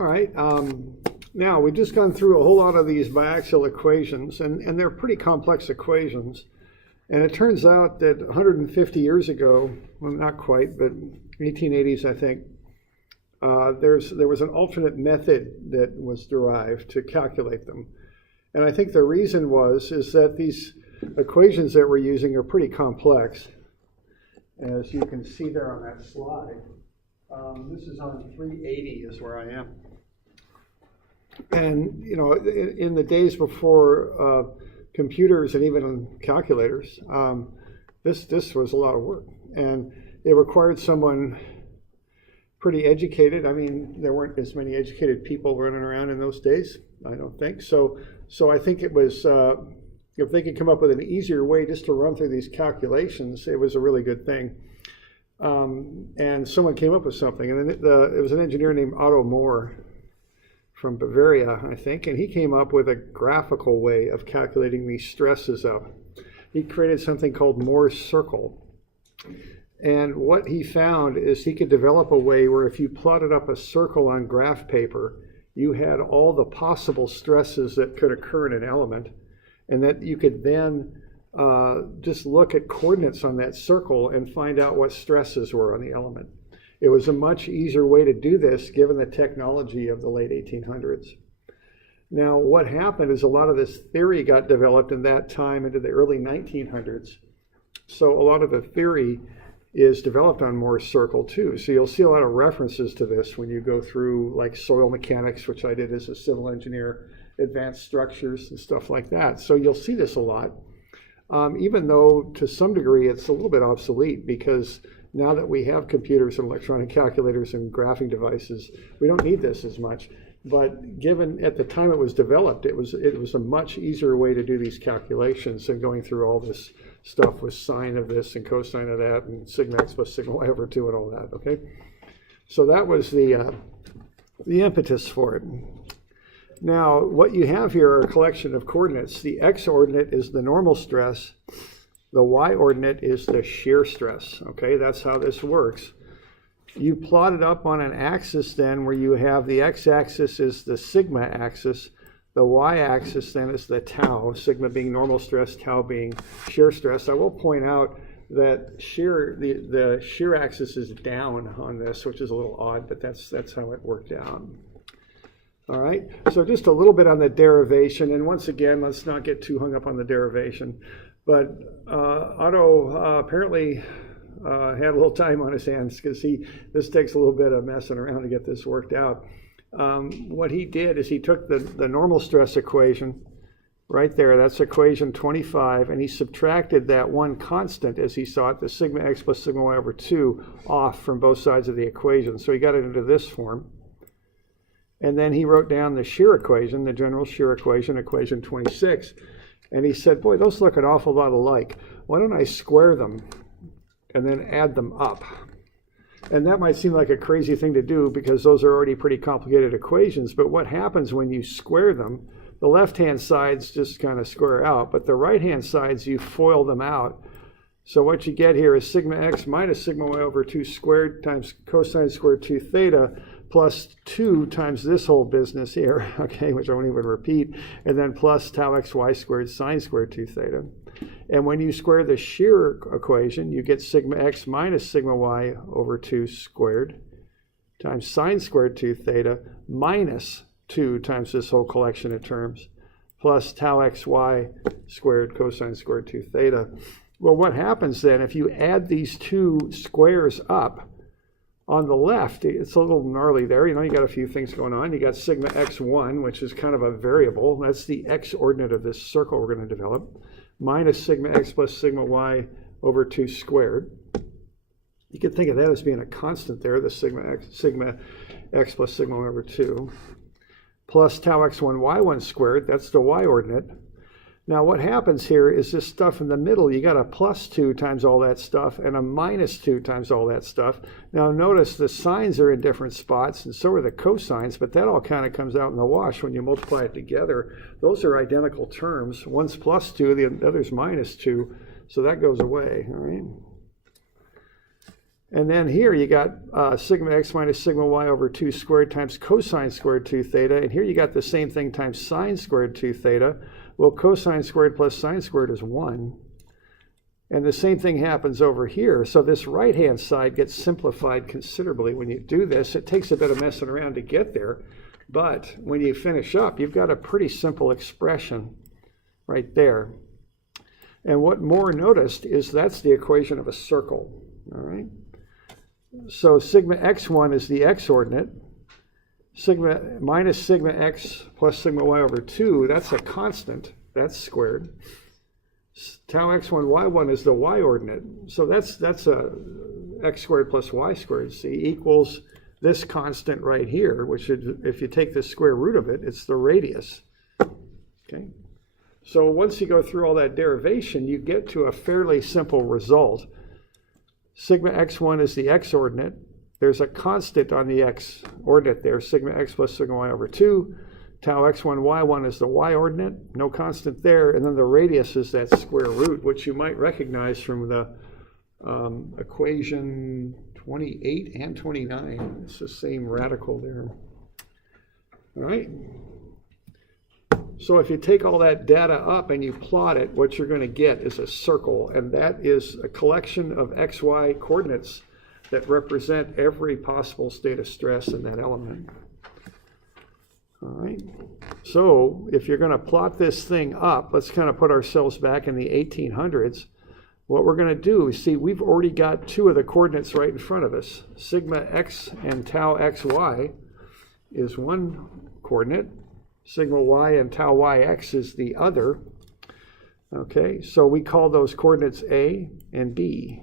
All right. Now, we've just gone through a whole lot of these biaxial equations, and they're pretty complex equations. And it turns out that 150 years ago, well, not quite, but 1880s, I think, there was an alternate method that was derived to calculate them. And I think the reason is that these equations that we're using are pretty complex, as you can see there on that slide. This is on 380 is where I am. And, you know, in the days before computers and even calculators, this was a lot of work. And it required someone pretty educated. I mean, there weren't as many educated people running around in those days, I don't think. So I think it was, if they could come up with an easier way just to run through these calculations, it was a really good thing. And someone came up with something, and then it was an engineer named Otto Mohr from Bavaria, I think, and he came up with a graphical way of calculating these stresses up. He created something called Mohrs circle. And what he found is he could develop a way where if you plotted up a circle on graph paper, you had all the possible stresses that could occur in an element, and that you could then just look at coordinates on that circle and find out what stresses were on the element. It was a much easier way to do this given the technology of the late 1800s. Now, what happened is a lot of this theory got developed in that time into the early 1900s. So a lot of the theory is developed on Mohrs circle too. So you'll see a lot of references to this when you go through like soil mechanics, which I did as a civil engineer, advanced structures and stuff like that. So you'll see this a lot, even though to some degree it's a little bit obsolete, because now that we have computers and electronic calculators and graphing devices, we don't need this as much. But given at the time it was developed, it was a much easier way to do these calculations than going through all this stuff with sine of this and cosine of that and sigma x plus sigma y over 2 and all that, okay? So that was the impetus for it. Now, what you have here are a collection of coordinates. The x-ordinate is the normal stress. The y-ordinate is the shear stress, okay? That's how this works. You plot it up on an axis then where you have the x-axis is the sigma axis. The y-axis then is the tau, sigma being normal stress, tau being shear stress. I will point out that the shear axis is down on this, which is a little odd, but that's how it worked out. All right, so just a little bit on the derivation, and once again, let's not get too hung up on the derivation. But Otto apparently had a little time on his hands, because this takes a little bit of messing around to get this worked out. What he did is he took the normal stress equation right there, that's equation 25, and he subtracted that one constant as he saw it, the sigma x plus sigma y over 2, off from both sides of the equation. So he got it into this form. And then he wrote down the shear equation, the general shear equation, equation 26. And he said, boy, those look an awful lot alike. Why don't I square them and then add them up? And that might seem like a crazy thing to do because those are already pretty complicated equations. But what happens when you square them, the left-hand sides just kind of square out, but the right-hand sides, you FOIL them out. So what you get here is sigma x minus sigma y over 2 squared times cosine squared 2 theta plus 2 times this whole business here, okay, which I won't even repeat, and then plus tau xy squared sine squared 2 theta. And when you square the shear equation, you get sigma x minus sigma y over 2 squared times sine squared 2 theta minus 2 times this whole collection of terms plus tau xy squared cosine squared 2 theta. Well, what happens then if you add these two squares up? On the left, it's a little gnarly there. You know, you got a few things going on. You got sigma x1, which is kind of a variable. That's the x-ordinate of this circle we're going to develop, minus sigma x plus sigma y over 2 squared. You could think of that as being a constant there, the sigma x plus sigma y over 2, plus tau x1 y1 squared. That's the y-ordinate. Now what happens here is this stuff in the middle, you got a plus 2 times all that stuff and a minus 2 times all that stuff. Now notice the sines are in different spots and so are the cosines, but that all kind of comes out in the wash when you multiply it together. Those are identical terms. One's plus 2, the other's minus 2, so that goes away, all right? And then here you got sigma x minus sigma y over 2 squared times cosine squared 2 theta. And here you got the same thing times sine squared 2 theta. Well, cosine squared plus sine squared is 1. And the same thing happens over here. So this right-hand side gets simplified considerably when you do this. It takes a bit of messing around to get there. But when you finish up, you've got a pretty simple expression right there. And what Mohr noticed is that's the equation of a circle. All right. So sigma x1 is the x-ordinate. Sigma minus sigma x plus sigma y over 2, that's a constant. That's squared. Tau x1, y1 is the y-ordinate. So that's a x squared plus y squared, see, equals this constant right here, which if you take the square root of it, it's the radius. Okay. So once you go through all that derivation, you get to a fairly simple result. Sigma x1 is the x-ordinate. There's a constant on the x-ordinate there, sigma x plus sigma y over 2. Tau x1, y1 is the y-ordinate, no constant there, and then the radius is that square root, which you might recognize from the equation 28 and 29. It's the same radical there. All right. So if you take all that data up and you plot it, what you're going to get is a circle, and that is a collection of xy coordinates that represent every possible state of stress in that element. All right. So if you're going to plot this thing up, let's kind of put ourselves back in the 1800s. What we're going to do is see we've already got two of the coordinates right in front of us. Sigma x and tau xy is one coordinate. Sigma y and tau yx is the other. Okay, so we call those coordinates A and B.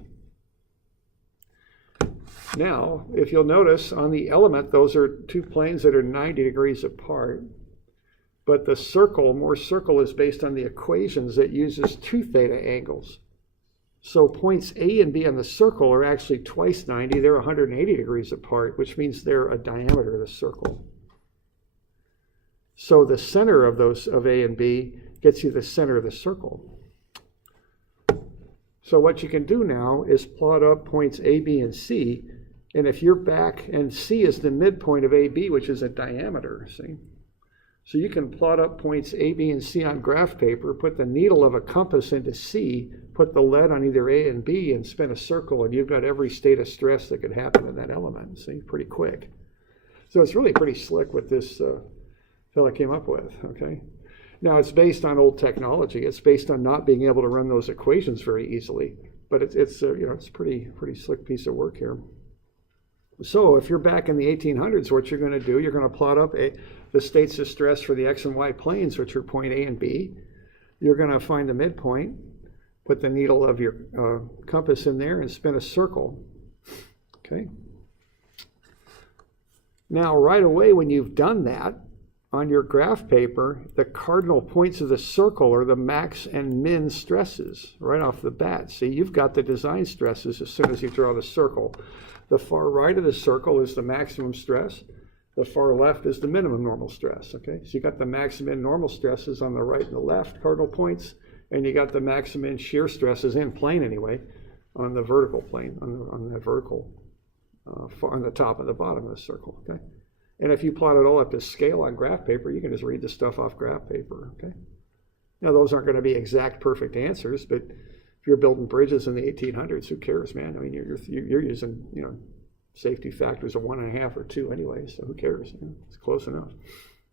Now, if you'll notice on the element, those are two planes that are 90 degrees apart. But the circle, Mohr's circle, is based on the equations that uses 2 theta angles. So points A and B on the circle are actually twice 90. They're 180 degrees apart, which means they're a diameter of the circle. So the center of those of A and B gets you the center of the circle. So what you can do now is plot up points A, B, and C. And if you're back, and C is the midpoint of AB, which is a diameter, see? So you can plot up points A, B, and C on graph paper, put the needle of a compass into C, put the lead on either A and B, and spin a circle, and you've got every state of stress that could happen in that element, see? Pretty quick. So it's really pretty slick what this fella came up with, okay? Now, it's based on old technology. It's based on not being able to run those equations very easily, but it's a pretty slick piece of work here. So if you're back in the 1800s, what you're going to do, you're going to plot up the states of stress for the x and y planes, which are point A and B. You're going to find the midpoint, put the needle of your compass in there, and spin a circle. Okay. Now, right away, when you've done that, on your graph paper, the cardinal points of the circle are the max and min stresses right off the bat. See, you've got the design stresses as soon as you draw the circle. The far right of the circle is the maximum stress. The far left is the minimum normal stress, okay? So you got the maximum normal stresses on the right and the left cardinal points, and you got the maximum shear stresses in plane anyway on the vertical plane, on the vertical, on the top and the bottom of the circle, okay? And if you plot it all up to scale on graph paper, you can just read the stuff off graph paper, okay? Now, those aren't going to be exact perfect answers, but if you're building bridges in the 1800s, who cares, man? I mean, you're using, safety factors of 1.5 or 2 anyway, so who cares? It's close enough.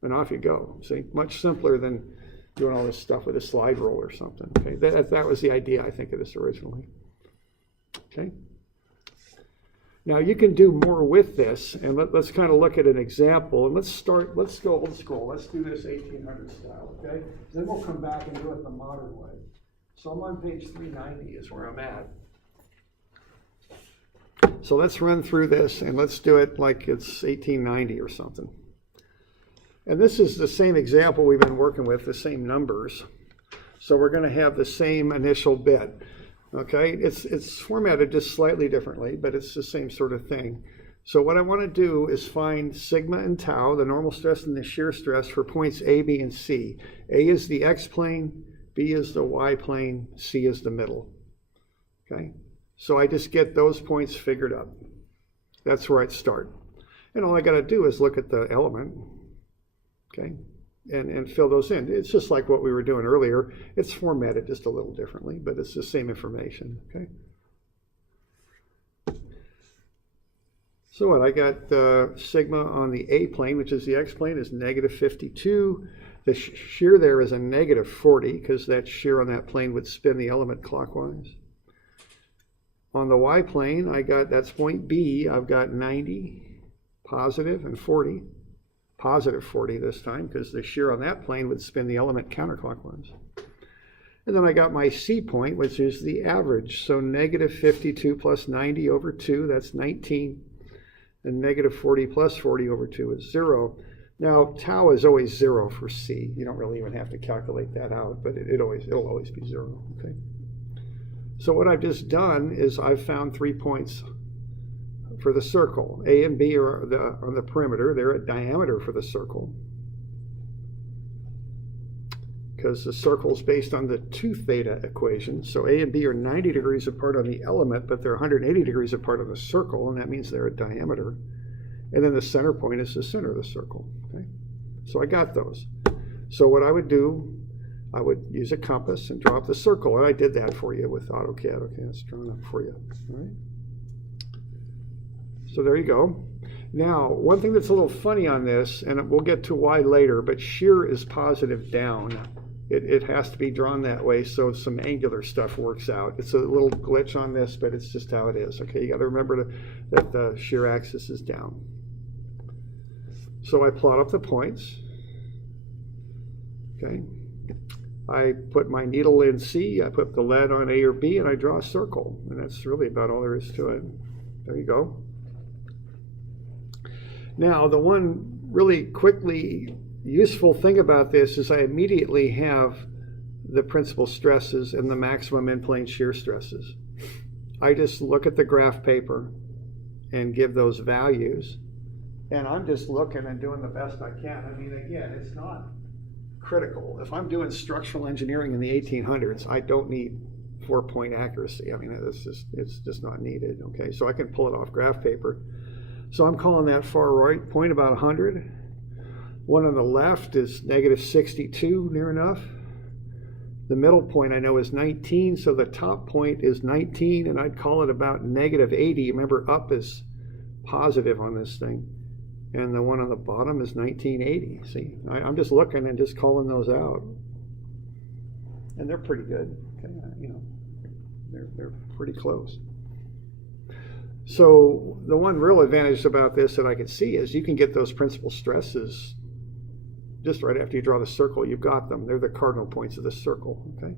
And off you go. See, much simpler than doing all this stuff with a slide rule or something, okay? That was the idea, I think, of this originally, okay? Now, you can do more with this, and let's kind of look at an example. And let's go old school. Let's do this 1800 style, okay? Then we'll come back and do it the modern way. So I'm on page 390 is where I'm at. So let's run through this, and let's do it like it's 1890 or something. And this is the same example we've been working with, the same numbers. So we're going to have the same initial bit. Okay, it's formatted just slightly differently, but it's the same sort of thing. So what I want to do is find sigma and tau, the normal stress and the shear stress for points A, B, and C. A is the x plane, B is the y plane, C is the middle. Okay, So I just get those points figured up. That's where I'd start. And all I got to do is look at the element, okay, and fill those in. It's just like what we were doing earlier. It's formatted just a little differently, but it's the same information, okay? So what, I got sigma on the A plane, which is the X plane, is negative 52. The shear there is a negative 40, because that shear on that plane would spin the element clockwise. On the Y plane, that's point B, I've got 90, positive, and 40. Positive 40 this time, because the shear on that plane would spin the element counterclockwise. And then I got my C point, which is the average. So negative 52 plus 90 over 2, that's 19. And negative 40 plus 40 over 2 is 0. Now, tau is always 0 for C. You don't really even have to calculate that out, but it'll always be 0, okay? So what I've just done is I've found 3 points for the circle. A and B are on the perimeter. They're at diameter for the circle, because the circle is based on the 2 theta equation. So A and B are 90 degrees apart on the element, but they're 180 degrees apart on the circle, and that means they're at diameter. And then the center point is the center of the circle, okay? So I got those. So what I would do, I would use a compass and draw up the circle, and I did that for you with AutoCAD. Okay, that's drawn up for you, all right? So there you go. Now, one thing that's a little funny on this, and we'll get to why later, but shear is positive down. It has to be drawn that way so some angular stuff works out. It's a little glitch on this, but it's just how it is. Okay, you got to remember that the shear axis is down. So I plot up the points. Okay, I put my needle in C, I put the lead on A or B, and I draw a circle. And that's really about all there is to it. There you go. Now, the one really quickly useful thing about this is I immediately have the principal stresses and the maximum in-plane shear stresses. I just look at the graph paper and give those values, and I'm just looking and doing the best I can. I mean, again, it's not critical. If I'm doing structural engineering in the 1800s, I don't need 4-point accuracy. I mean, it's just not needed, okay? So I can pull it off graph paper. So I'm calling that far right point about 100. One on the left is negative 62, near enough. The middle point I know is 19, so the top point is 19, and I'd call it about negative 80. Remember, up is positive on this thing. And the one on the bottom is 1980. See, I'm just looking and just calling those out. And they're pretty good. Okay, you know, they're pretty close. So the one real advantage about this that I can see is you can get those principal stresses just right after you draw the circle. You've got them. They're the cardinal points of the circle, okay?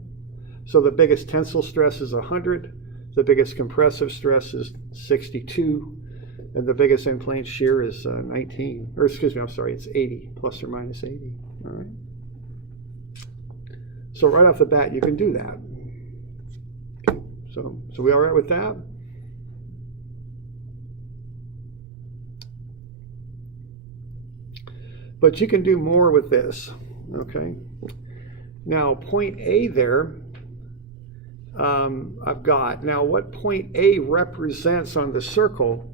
So the biggest tensile stress is 100. The biggest compressive stress is 62. And the biggest in-plane shear is 19. Or excuse me, I'm sorry, it's 80, plus or minus 80, all right? So right off the bat, you can do that. Okay, so we all right with that? But you can do more with this, okay? Now, point A there, I've got. Now, what point A represents on the circle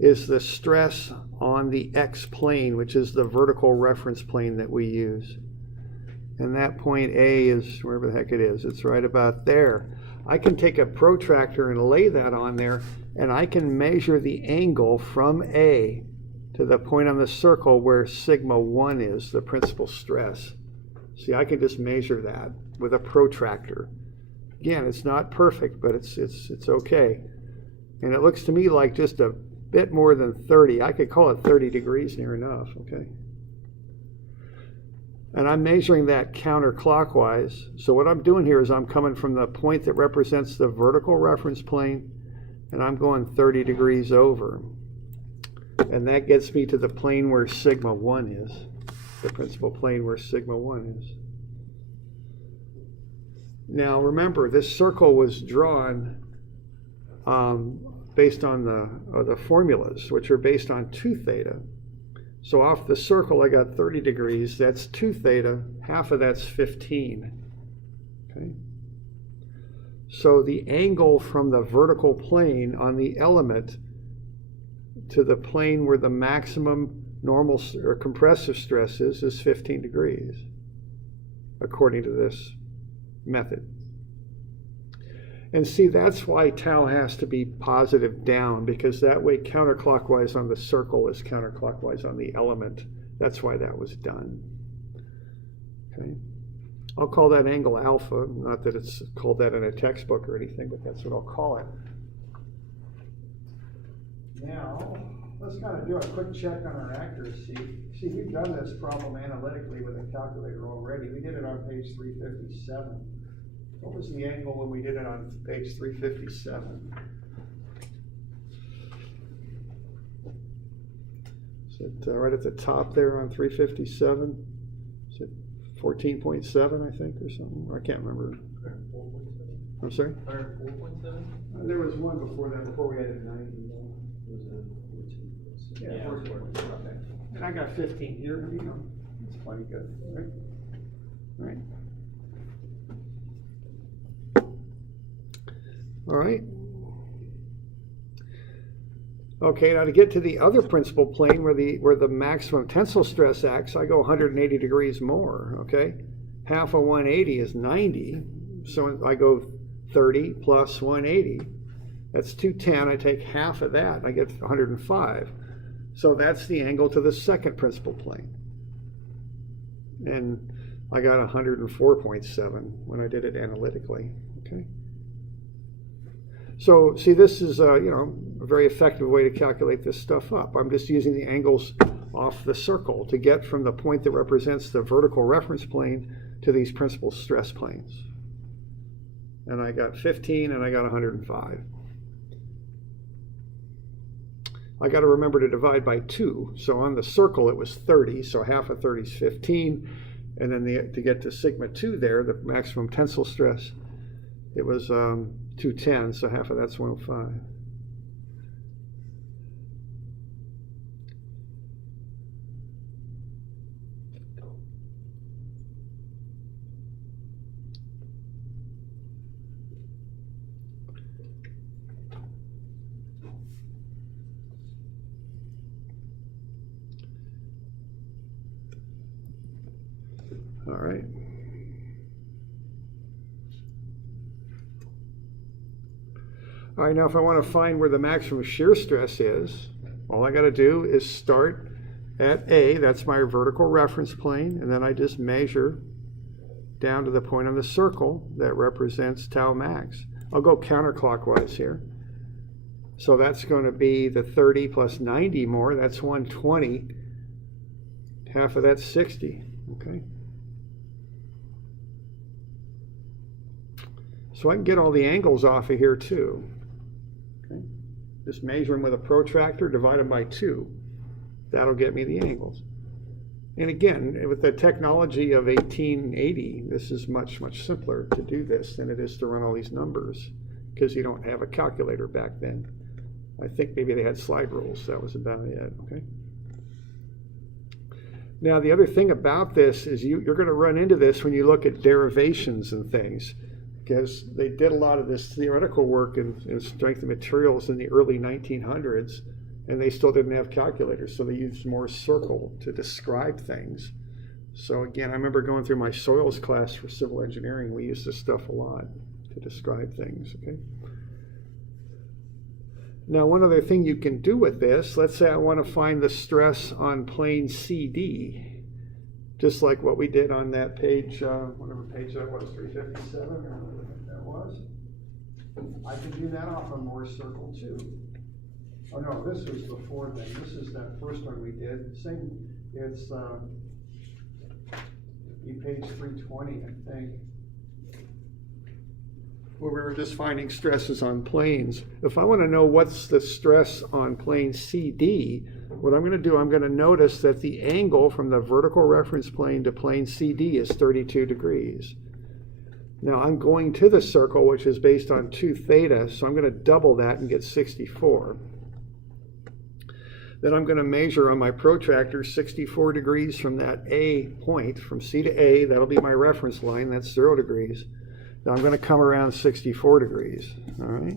is the stress on the X plane, which is the vertical reference plane that we use. And that point A is wherever the heck it is. It's right about there. I can take a protractor and lay that on there, and I can measure the angle from A to the point on the circle where sigma 1 is, the principal stress. See, I can just measure that with a protractor. Again, it's not perfect, but it's okay. And it looks to me like just a bit more than 30. I could call it 30 degrees near enough, okay? And I'm measuring that counterclockwise. So what I'm doing here is I'm coming from the point that represents the vertical reference plane, and I'm going 30 degrees over. And that gets me to the plane where sigma 1 is, the principal plane where sigma 1 is. Now remember, this circle was drawn based on the formulas, which are based on 2 theta. So off the circle, I got 30 degrees. That's 2 theta. Half of that's 15. Okay. So the angle from the vertical plane on the element to the plane where the maximum normal or compressive stress is 15 degrees, according to this method. And see, that's why tau has to be positive down, because that way counterclockwise on the circle is counterclockwise on the element. That's why that was done. Okay. I'll call that angle alpha, not that it's called that in a textbook or anything, but that's what I'll call it. Now, let's kind of do a quick check on our accuracy. See, we've done this problem analytically with a calculator already. We did it on page 357. What was the angle when we did it on page 357? Is it right at the top there on 357? Is it 14.7, I think, or something? I can't remember. 4.7. I'm sorry? 4.7? There was one before that, before we added 90. Yeah, 14. Okay. And I got 15 here, you know, it's plenty good, right? All right. Okay, now to get to the other principal plane where the maximum tensile stress acts, I go 180 degrees more, okay? Half of 180 is 90, so I go 30 plus 180. That's 210, I take half of that, and I get 105. So that's the angle to the second principal plane. And I got 104.7 when I did it analytically, okay? So see, this is a very effective way to calculate this stuff up. I'm just using the angles off the circle to get from the point that represents the vertical reference plane to these principal stress planes. And I got 15 and I got 105. I got to remember to divide by 2. So on the circle it was 30, so half of 30 is 15. And then to get to sigma 2 there, the maximum tensile stress, it was 210, so half of that's 105. All right. All right, now if I want to find where the maximum shear stress is, all I got to do is start at A, that's my vertical reference plane, and then I just measure down to the point on the circle that represents tau max. I'll go counterclockwise here. So that's going to be the 30 plus 90 more, that's 120. Half of that's 60, okay? So I can get all the angles off of here too. Okay. Just measure them with a protractor, divide them by 2. That'll get me the angles. And again, with the technology of 1880, this is much, much simpler to do this than it is to run all these numbers, because you don't have a calculator back then. I think maybe they had slide rules. That was about it, okay? Now, the other thing about this is you're going to run into this when you look at derivations and things, because they did a lot of this theoretical work in strength of materials in the early 1900s, and they still didn't have calculators, so they used Mohrs circle to describe things. So again, I remember going through my soils class for civil engineering. We used this stuff a lot to describe things, okay? Now, one other thing you can do with this, let's say I want to find the stress on plane CD, just like what we did on that page, whatever page that was, 357, or whatever that was. I can do that off a Mohrs circle too. Oh no, this was before then. This is that first one we did. Same, it's page 320, I think, where we were just finding stresses on planes. If I want to know what's the stress on plane CD, what I'm going to do, I'm going to notice that the angle from the vertical reference plane to plane CD is 32 degrees. Now I'm going to the circle, which is based on 2 theta, so I'm going to double that and get 64. Then I'm going to measure on my protractor 64 degrees from that A point, from C to A. That'll be my reference line. That's 0 degrees. Now I'm going to come around 64 degrees, all right?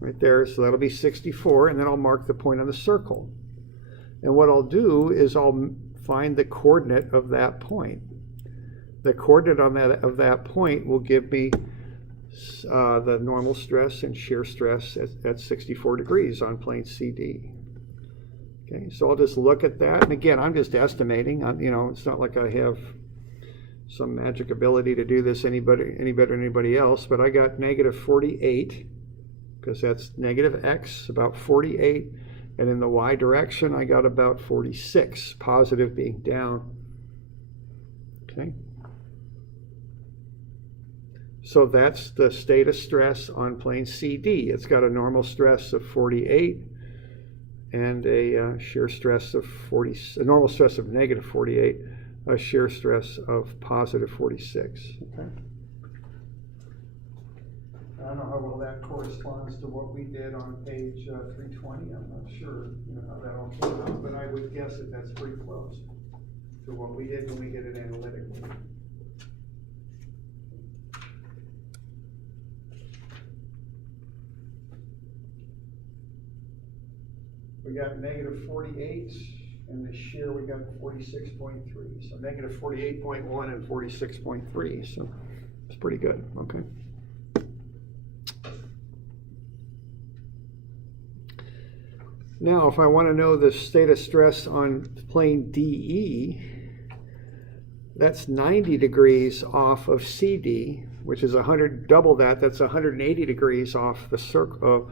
Right there, so that'll be 64, and then I'll mark the point on the circle. And what I'll do is I'll find the coordinate of that point. The coordinate on of that point will give me the normal stress and shear stress at 64 degrees on plane CD. Okay, so I'll just look at that, and again, I'm just estimating. You know, it's not like I have some magic ability to do this any better than anybody else, but I got negative 48, because that's negative x, about 48, and in the y direction, I got about 46, positive being down. Okay. So that's the state of stress on plane CD. It's got a normal stress of 48 and a shear stress of 40, a normal stress of negative 48, a shear stress of positive 46. Okay. I don't know how well that corresponds to what we did on page 320. I'm not sure, how that all came out, but I would guess that that's pretty close to what we did when we did it analytically. We got negative 48, and the shear we got 46.3. So negative 48.1 and 46.3. So it's pretty good. Okay. Now, if I want to know the state of stress on plane DE, that's 90 degrees off of CD, which is double that. That's 180 degrees off the circle,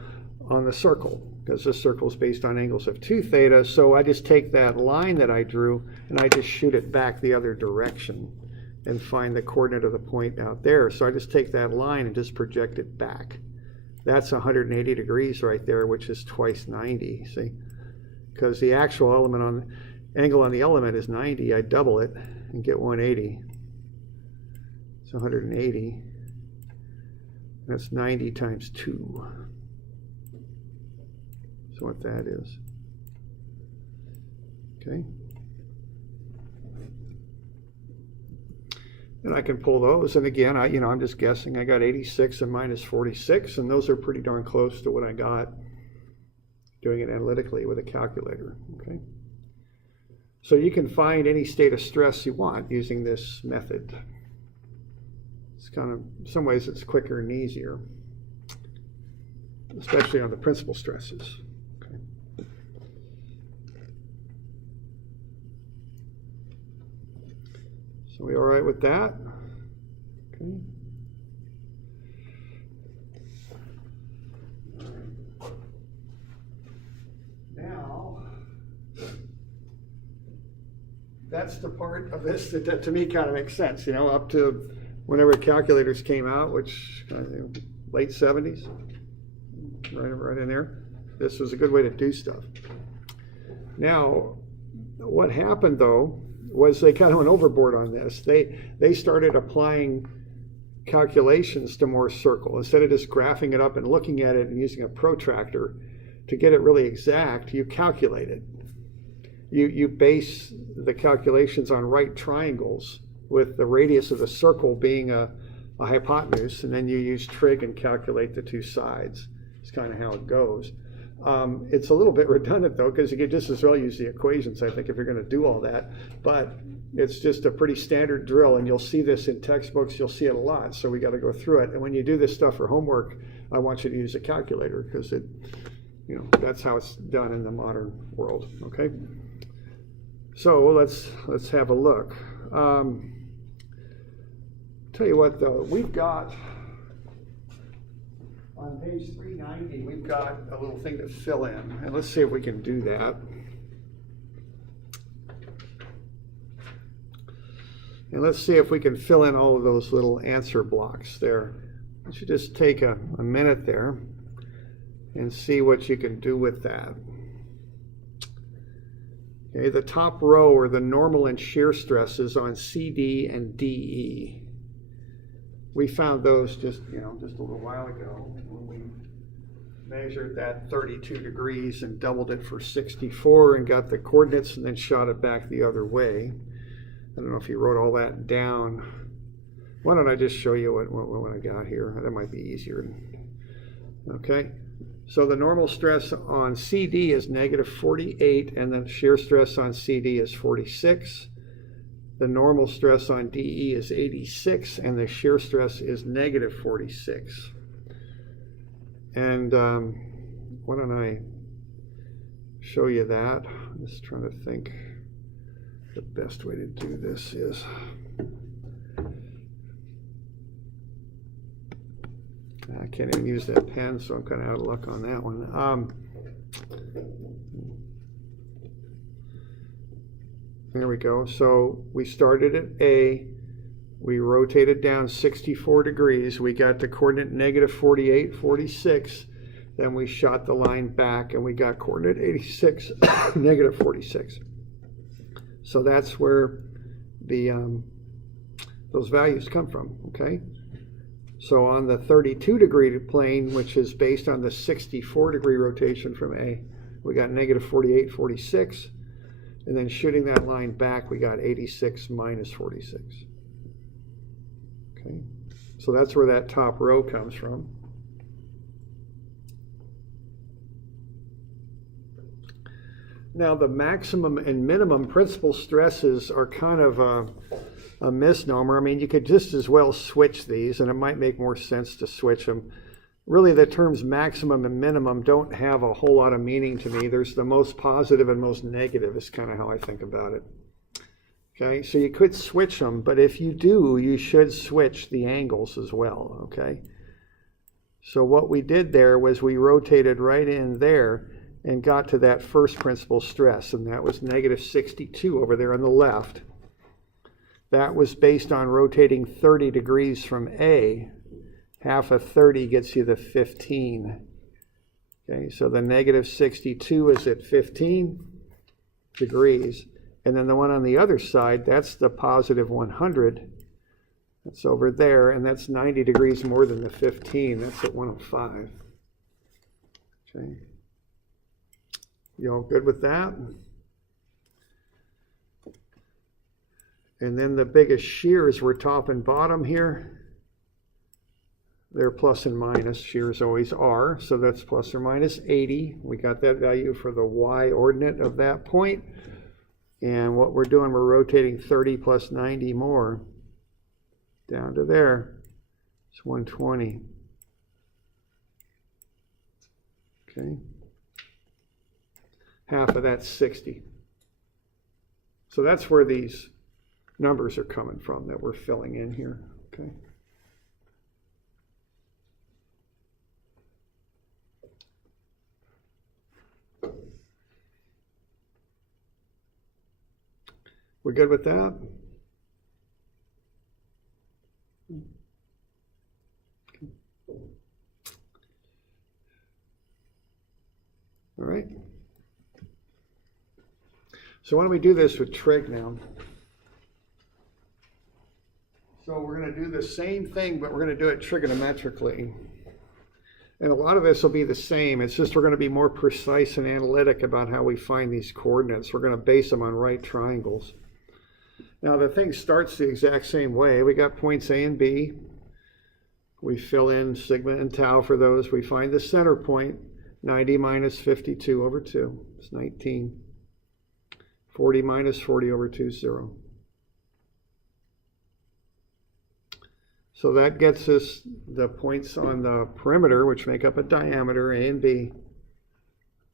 on the circle, because this circle is based on angles of 2 theta. So I just take that line that I drew and I just shoot it back the other direction and find the coordinate of the point out there. So I just take that line and just project it back. That's 180 degrees right there, which is twice 90, see? Because the actual angle on the element is 90. I double it and get 180. It's 180. That's 90 times 2. So what that is. Okay. And I can pull those, and again, I'm just guessing. I got 86 and minus 46, and those are pretty darn close to what I got doing it analytically with a calculator. Okay. So you can find any state of stress you want using this method. It's kind of, in some ways, it's quicker and easier, especially on the principal stresses. Okay. So we all right with that? Okay. Now, that's the part of this that to me kind of makes sense, up to whenever calculators came out, which late 70s, right in there. This was a good way to do stuff. Now, what happened though was they kind of went overboard on this. They started applying calculations to Mohrs circle. Instead of just graphing it up and looking at it and using a protractor to get it really exact, you calculate it. You base the calculations on right triangles with the radius of the circle being a hypotenuse, and then you use trig and calculate the two sides. It's kind of how it goes. It's a little bit redundant though, because you could just as well use the equations, I think, if you're going to do all that. But it's just a pretty standard drill, and you'll see this in textbooks. You'll see it a lot, so we got to go through it. And when you do this stuff for homework, I want you to use a calculator, because that's how it's done in the modern world. Okay. So let's have a look. Tell you what though, we've got on page 390, we've got a little thing to fill in, and let's see if we can do that. And let's see if we can fill in all of those little answer blocks there. You should just take a minute there and see what you can do with that. Okay, the top row are the normal and shear stresses on CD and DE. We found those just a little while ago when we measured that 32 degrees and doubled it for 64 and got the coordinates and then shot it back the other way. I don't know if you wrote all that down. Why don't I just show you what I got here? That might be easier. Okay, so the normal stress on CD is negative 48 and the shear stress on CD is 46. The normal stress on DE is 86 and the shear stress is negative 46. And why don't I show you that? I'm just trying to think the best way to do this is. I can't even use that pen, so I'm kind of out of luck on that one. There we go. So we started at A. We rotated down 64 degrees. We got the coordinate negative 48, 46. Then we shot the line back and we got coordinate 86, negative 46. So that's where the those values come from, okay? So on the 32 degree plane, which is based on the 64 degree rotation from A, we got negative 48, 46. And then shooting that line back, we got 86 minus 46. Okay, so that's where that top row comes from. Now the maximum and minimum principal stresses are kind of a misnomer. I mean, you could just as well switch these, and it might make more sense to switch them. Really, the terms maximum and minimum don't have a whole lot of meaning to me. There's the most positive and most negative is kind of how I think about it. Okay, so you could switch them, but if you do, you should switch the angles as well, okay? So what we did there was we rotated right in there and got to that first principal stress, and that was negative 62 over there on the left. That was based on rotating 30 degrees from A. Half of 30 gets you the 15. Okay, so the negative 62 is at 15 degrees. And then the one on the other side, that's the positive 100. That's over there, and that's 90 degrees more than the 15. That's at 105. Okay. You all good with that? And then the biggest shears were top and bottom here. They're plus and minus. Shears always are, so that's plus or minus 80. We got that value for the y ordinate of that point. And what we're doing, we're rotating 30 plus 90 more down to there. It's 120. Okay. Half of that's 60. So that's where these numbers are coming from that we're filling in here. Okay. We're good with that? All right. So why don't we do this with trig now? So we're going to do the same thing, but we're going to do it trigonometrically. And a lot of this will be the same. It's just we're going to be more precise and analytic about how we find these coordinates. We're going to base them on right triangles. Now the thing starts the exact same way. We got points A and B. We fill in sigma and tau for those. We find the center point, 90 minus 52 over 2. It's 19. 40 minus 40 over 2 is 0. So that gets us the points on the perimeter, which make up a diameter, A and B.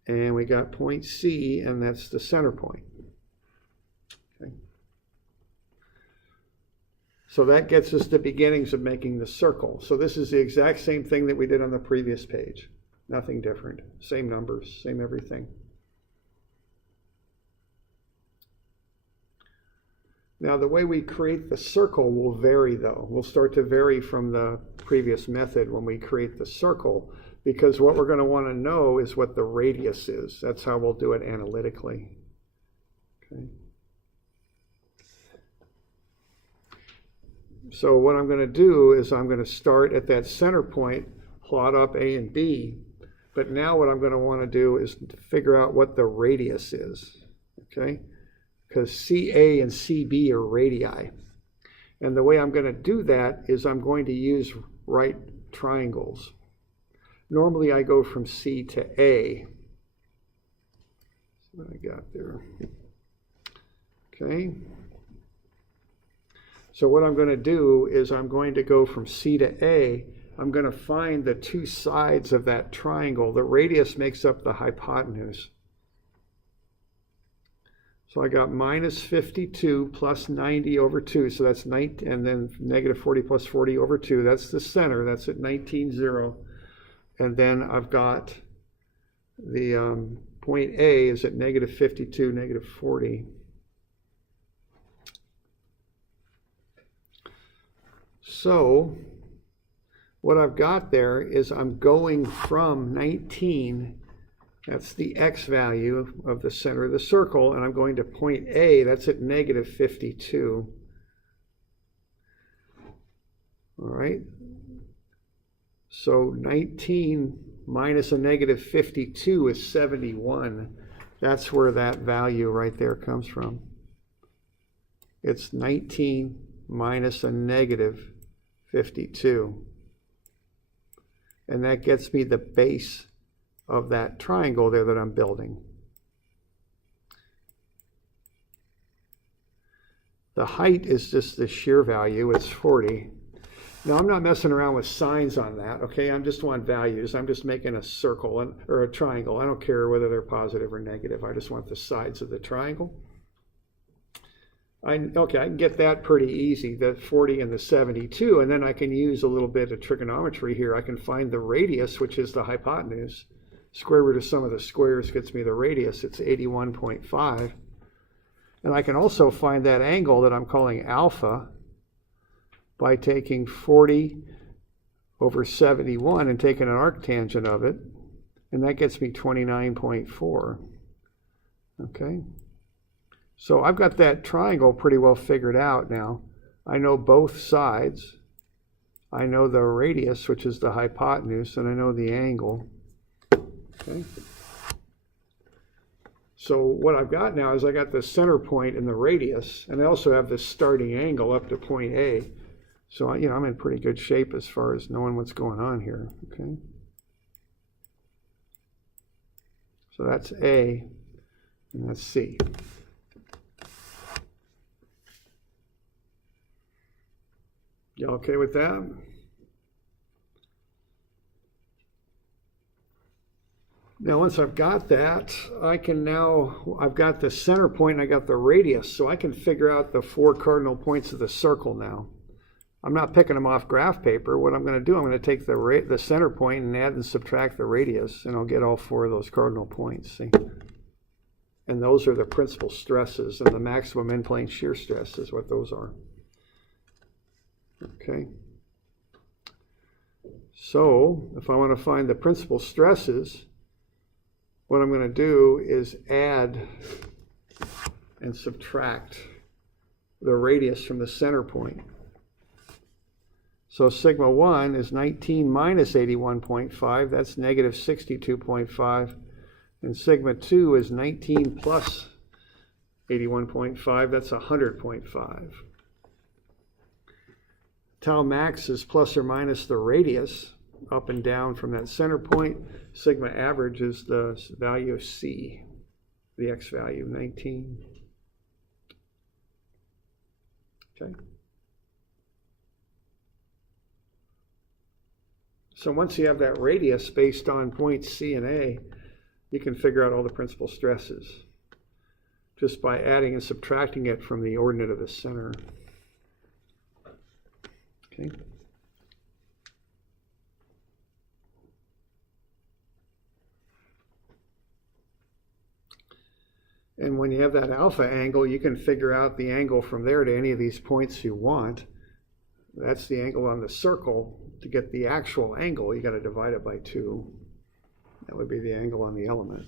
And we got point C, and that's the center point. Okay. So that gets us the beginnings of making the circle. So this is the exact same thing that we did on the previous page. Nothing different. Same numbers, same everything. Now the way we create the circle will vary though. We'll start to vary from the previous method when we create the circle, because what we're going to want to know is what the radius is. That's how we'll do it analytically. Okay. So what I'm going to do is I'm going to start at that center point, plot up A and B. But now what I'm going to want to do is figure out what the radius is, okay? Because CA and CB are radii. And the way I'm going to do that is I'm going to use right triangles. Normally I go from C to A. What I got there. Okay. So what I'm going to do is I'm going to go from C to A. I'm going to find the two sides of that triangle. The radius makes up the hypotenuse. So I got minus 52 plus 90 over 2. So that's 19, and then negative 40 plus 40 over 2. That's the center. That's at 19, 0. And then I've got the point A is at negative 52, negative 40. So what I've got there is I'm going from 19, that's the x value of the center of the circle, and I'm going to point A, that's at negative 52. All right. So 19 minus a negative 52 is 71. That's where that value right there comes from. It's 19 minus a negative 52. And that gets me the base of that triangle there that I'm building. The height is just the shear value, it's 40. Now I'm not messing around with signs on that, okay? I just want values. I'm just making a circle or a triangle. I don't care whether they're positive or negative. I just want the sides of the triangle. Okay, I can get that pretty easy, the 40 and the 72, and then I can use a little bit of trigonometry here. I can find the radius, which is the hypotenuse. Square root of sum of the squares gets me the radius. It's 81.5. And I can also find that angle that I'm calling alpha by taking 40 over 71 and taking an arctangent of it, and that gets me 29.4. Okay, so I've got that triangle pretty well figured out now. I know both sides. I know the radius, which is the hypotenuse, and I know the angle. Okay. So what I've got now is I got the center point and the radius, and I also have this starting angle up to point A. So, I'm in pretty good shape as far as knowing what's going on here, okay? So that's A, and that's C. You okay with that? Now, once I've got that, I've got the center point and I got the radius, so I can figure out the 4 cardinal points of the circle now. I'm not picking them off graph paper. What I'm going to do, I'm going to take the center point and add and subtract the radius, and I'll get all 4 of those cardinal points. See? And those are the principal stresses, and the maximum end-plane shear stress is what those are. Okay. So if I want to find the principal stresses, what I'm going to do is add and subtract the radius from the center point. So sigma 1 is 19 minus 81.5, that's negative 62.5. And sigma 2 is 19 plus 81.5, that's 100.5. Tau max is plus or minus the radius, up and down from that center point. Sigma average is the value of C, the x value, 19. Okay. So once you have that radius based on points C and A, you can figure out all the principal stresses just by adding and subtracting it from the ordinate of the center. Okay. And when you have that alpha angle, you can figure out the angle from there to any of these points you want. That's the angle on the circle. To get the actual angle, you got to divide it by 2. That would be the angle on the element.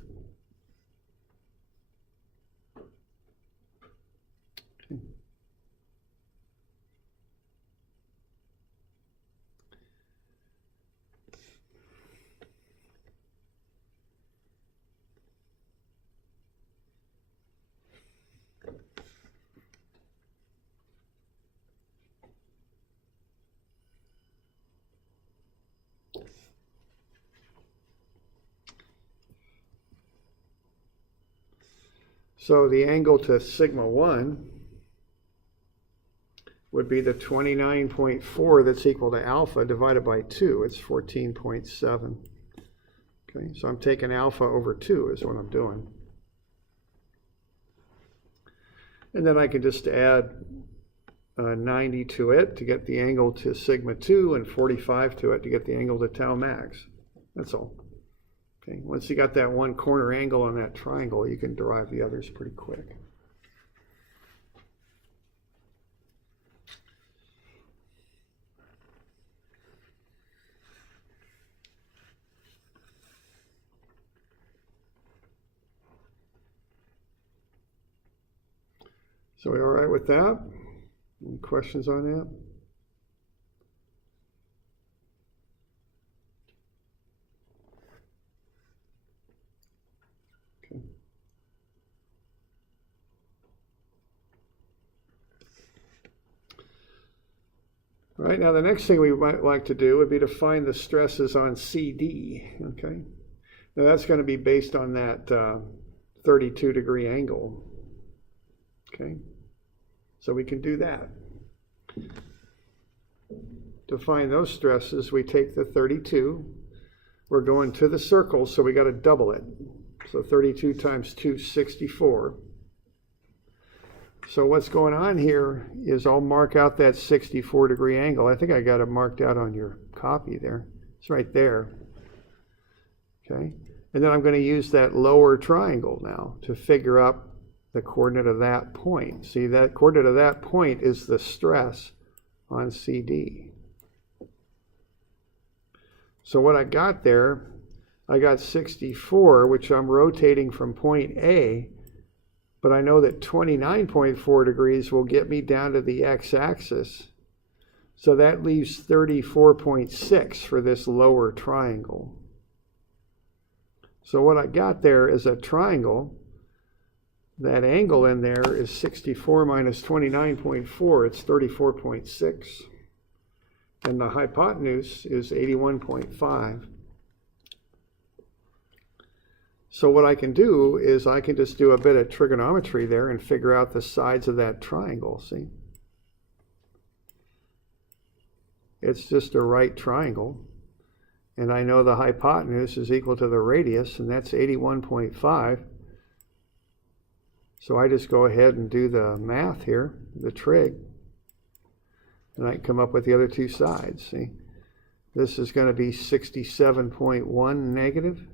Okay. So the angle to sigma 1 would be the 29.4 that's equal to alpha divided by 2. It's 14.7. Okay, so I'm taking alpha over 2 is what I'm doing. And then I can just add 90 to it to get the angle to sigma 2 and 45 to it to get the angle to tau max. That's all. Okay, once you got that one corner angle on that triangle, you can derive the others pretty quick. So we all right with that? Any questions on that? Okay. All right, now the next thing we might like to do would be to find the stresses on CD, okay? Now that's going to be based on that 32-degree angle, okay? So we can do that. To find those stresses, we take the 32. We're going to the circle, so we got to double it. So 32 times 2, 64. So what's going on here is I'll mark out that 64-degree angle. I think I got it marked out on your copy there. It's right there. Okay. And then I'm going to use that lower triangle now to figure out the coordinate of that point. See, that coordinate of that point is the stress on CD. So what I got there, I got 64, which I'm rotating from point A, but I know that 29.4 degrees will get me down to the x-axis. So that leaves 34.6 for this lower triangle. So what I got there is a triangle. That angle in there is 64 minus 29.4. It's 34.6. And the hypotenuse is 81.5. So what I can do is I can just do a bit of trigonometry there and figure out the sides of that triangle, see? It's just a right triangle. And I know the hypotenuse is equal to the radius, and that's 81.5. So I just go ahead and do the math here, the trig, and I can come up with the other two sides. See, this is going to be 67.1 negative.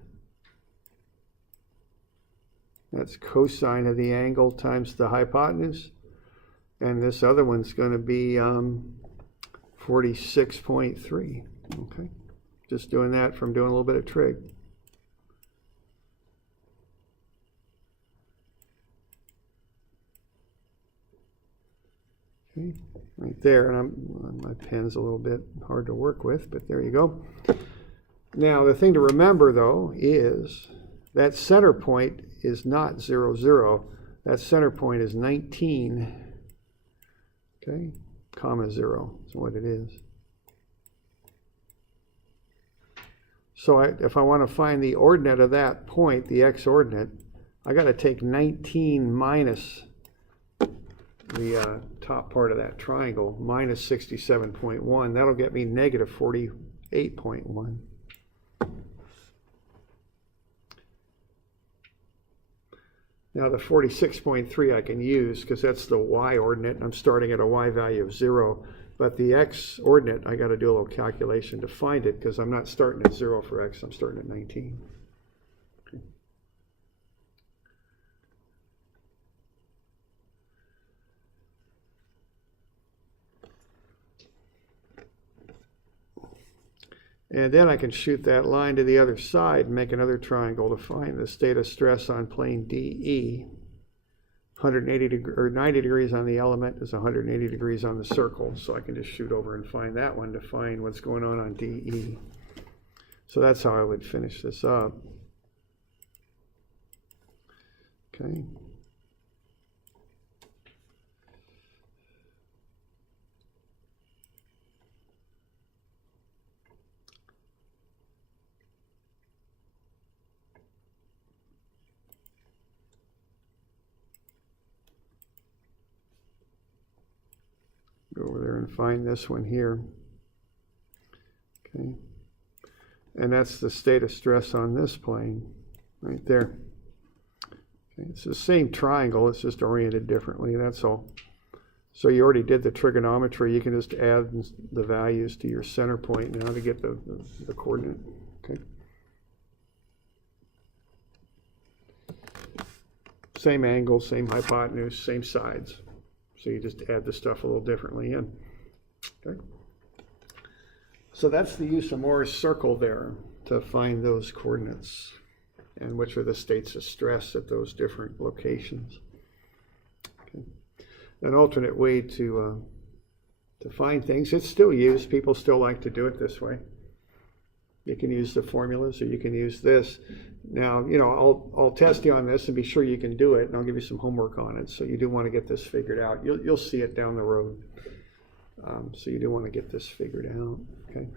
That's cosine of the angle times the hypotenuse. And this other one's going to be 46.3. Okay, just doing that from doing a little bit of trig. Okay, right there, and my pen's a little bit hard to work with, but there you go. Now, the thing to remember, though, is that center point is not 0, 0. That center point is 19, okay, comma 0 is what it is. So if I want to find the ordinate of that point, the x-ordinate, I got to take 19 minus the top part of that triangle, minus 67.1. That'll get me negative 48.1. Now the 46.3 I can use because that's the y-ordinate, and I'm starting at a y value of 0. But the x-ordinate, I got to do a little calculation to find it because I'm not starting at 0 for x, I'm starting at 19. Okay. And then I can shoot that line to the other side and make another triangle to find the state of stress on plane DE. 90 degrees on the element is 180 degrees on the circle. So I can just shoot over and find that one to find what's going on DE. So that's how I would finish this up. Okay. to find this one here. Okay. And that's the state of stress on this plane, right there. Okay. It's the same triangle, it's just oriented differently, that's all. So you already did the trigonometry, you can just add the values to your center point now to get the coordinate. Okay. Same angle, same hypotenuse, same sides. So you just add the stuff a little differently in. Okay. So that's the use of Mohrs circle there to find those coordinates and which are the states of stress at those different locations. Okay. An alternate way to find things, it's still used, people still like to do it this way. You can use the formulas or you can use this. Now, you know, I'll test you on this and be sure you can do it, and I'll give you some homework on it. So you do want to get this figured out. You'll see it down the road. So you do want to get this figured out, okay?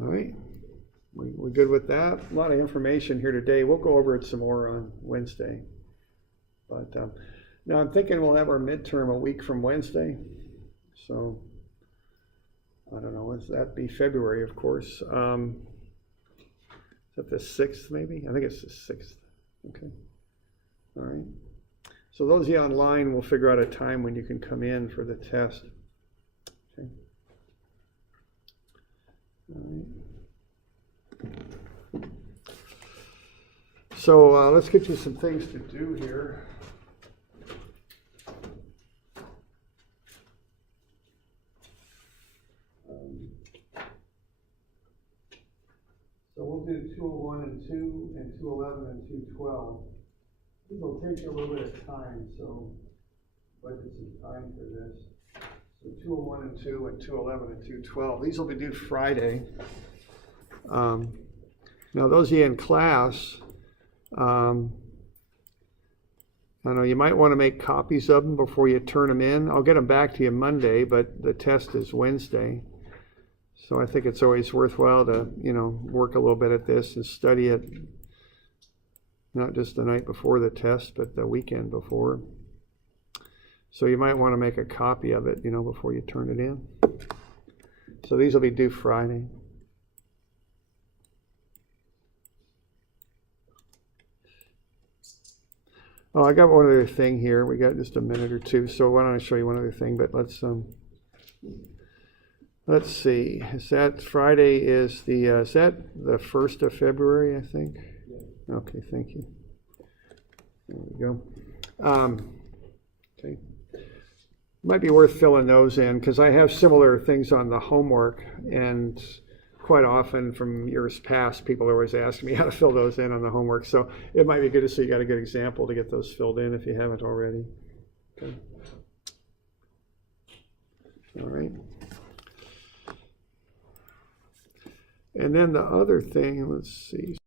All right, we good with that? A lot of information here today. We'll go over it some more on Wednesday. But now I'm thinking we'll have our midterm a week from Wednesday. So, I don't know, would that be February, of course. Is that the 6th, maybe? I think it's the 6th. Okay. All right. So those of you online will figure out a time when you can come in for the test. Okay. All right. So let's get you some things to do here. So we'll do 201 and 2 and 211 and 212. These will take a little bit of time, so budget some time for this. So 201 and 2 and 211 and 212. These will be due Friday. Now those of you in class, I don't know, you might want to make copies of them before you turn them in. I'll get them back to you Monday, but the test is Wednesday. So I think it's always worthwhile to, you know, work a little bit at this and study it, not just the night before the test, but the weekend before. So you might want to make a copy of it, you know, before you turn it in. So these will be due Friday. Oh, I got one other thing here. We got just a minute or two, so why don't I show you one other thing, but let's see. Is that Friday is that the 1st of February, I think? Yeah. Okay, thank you. There we go. Okay. Might be worth filling those in because I have similar things on the homework, and quite often from years past, people are always asking me how to fill those in on the homework. So it might be good to see you got a good example to get those filled in if you haven't already. Okay. All right. And then the other thing, let's see.